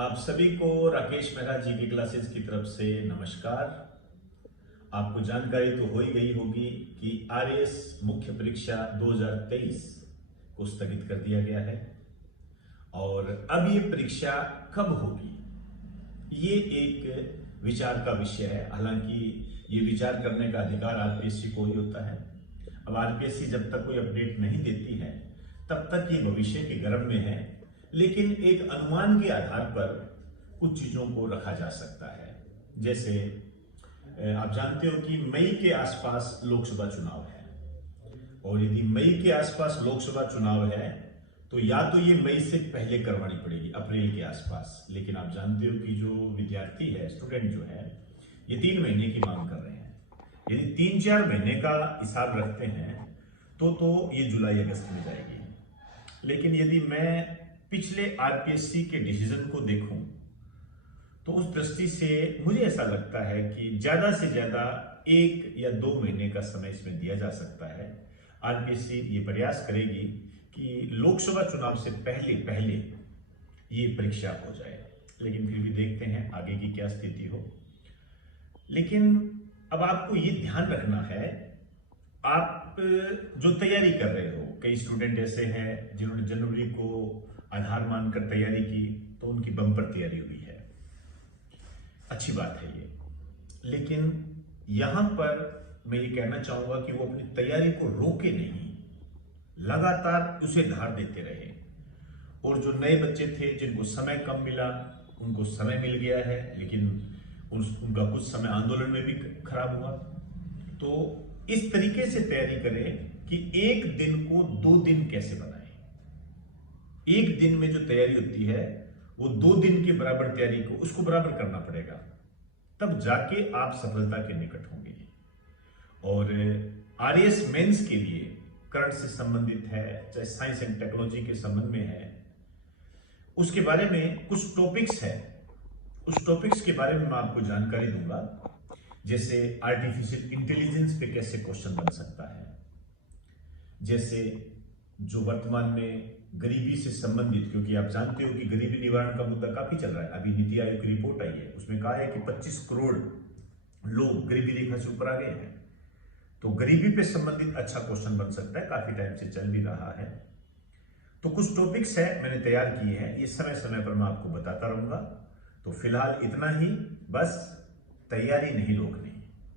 आप सभी को राकेश मेहरा जी की क्लासेस की तरफ से नमस्कार। आपको जानकारी तो हो ही गई होगी कि आरएएस मुख्य परीक्षा 2023 को स्थगित कर दिया गया है और अब ये परीक्षा कब होगी ये एक विचार का विषय है। हालांकि ये विचार करने का अधिकार आरपीएससी को ही होता है। अब आरपीएससी जब तक कोई अपडेट नहीं देती है तब तक ये भविष्य के गर्भ में है, लेकिन एक अनुमान के आधार पर कुछ चीजों को रखा जा सकता है। जैसे आप जानते हो कि मई के आसपास लोकसभा चुनाव है और यदि मई के आसपास लोकसभा चुनाव है तो या तो ये मई से पहले करवानी पड़ेगी, अप्रैल के आसपास। लेकिन आप जानते हो कि जो विद्यार्थी है, स्टूडेंट जो है, ये 3 महीने की मांग कर रहे हैं। यदि 3-4 महीने का हिसाब रखते हैं तो ये जुलाई अगस्त में जाएगी। लेकिन यदि मैं पिछले आरपीएससी के डिसीजन को देखूं तो उस दृष्टि से मुझे ऐसा लगता है कि ज्यादा से ज्यादा 1 या 2 महीने का समय इसमें दिया जा सकता है। आरपीएससी ये प्रयास करेगी कि लोकसभा चुनाव से पहले ये परीक्षा हो जाए, लेकिन फिर भी देखते हैं आगे की क्या स्थिति हो। लेकिन अब आपको ये ध्यान रखना है, आप जो तैयारी कर रहे हो, कई स्टूडेंट ऐसे हैं जिन्होंने जनवरी को आधार मानकर तैयारी की तो उनकी बम्पर तैयारी हुई है, अच्छी बात है ये। लेकिन यहां पर मैं ये कहना चाहूंगा कि वो अपनी तैयारी को रोके नहीं, लगातार उसे धार देते रहे। और जो नए बच्चे थे जिनको समय कम मिला उनको समय मिल गया है, लेकिन उनका कुछ समय आंदोलन में भी खराब हुआ। तो इस तरीके से तैयारी करें कि एक दिन को 2 दिन कैसे बनाएं। एक दिन में जो तैयारी होती है वो 2 दिन के बराबर तैयारी को उसको बराबर करना पड़ेगा, तब जाके आप सफलता के निकट होंगे। और आरएएस मेंस के लिए करंट से संबंधित है, चाहे साइंस एंड टेक्नोलॉजी के संबंध में है, उसके बारे में कुछ टॉपिक्स है। उस टॉपिक्स के बारे में मैं आपको जानकारी दूंगा। जैसे आर्टिफिशियल इंटेलिजेंस पे कैसे क्वेश्चन बन सकता है, जैसे जो वर्तमान में गरीबी से संबंधित, क्योंकि आप जानते हो कि गरीबी निवारण का मुद्दा काफी चल रहा है। अभी नीति आयोग की रिपोर्ट आई है, उसमें कहा है कि 25 करोड़ लोग गरीबी रेखा से ऊपर आ गए हैं। तो गरीबी पे संबंधित अच्छा क्वेश्चन बन सकता है, काफी टाइम से चल भी रहा है। तो कुछ टॉपिक्स है मैंने तैयार किए हैं, ये समय समय पर मैं आपको बताता रहूंगा। तो फिलहाल इतना ही, बस तैयारी नहीं रोकनी।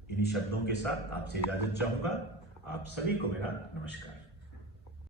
इन्हीं शब्दों के साथ आपसे इजाजत चाहूंगा। आप सभी को मेरा नमस्कार।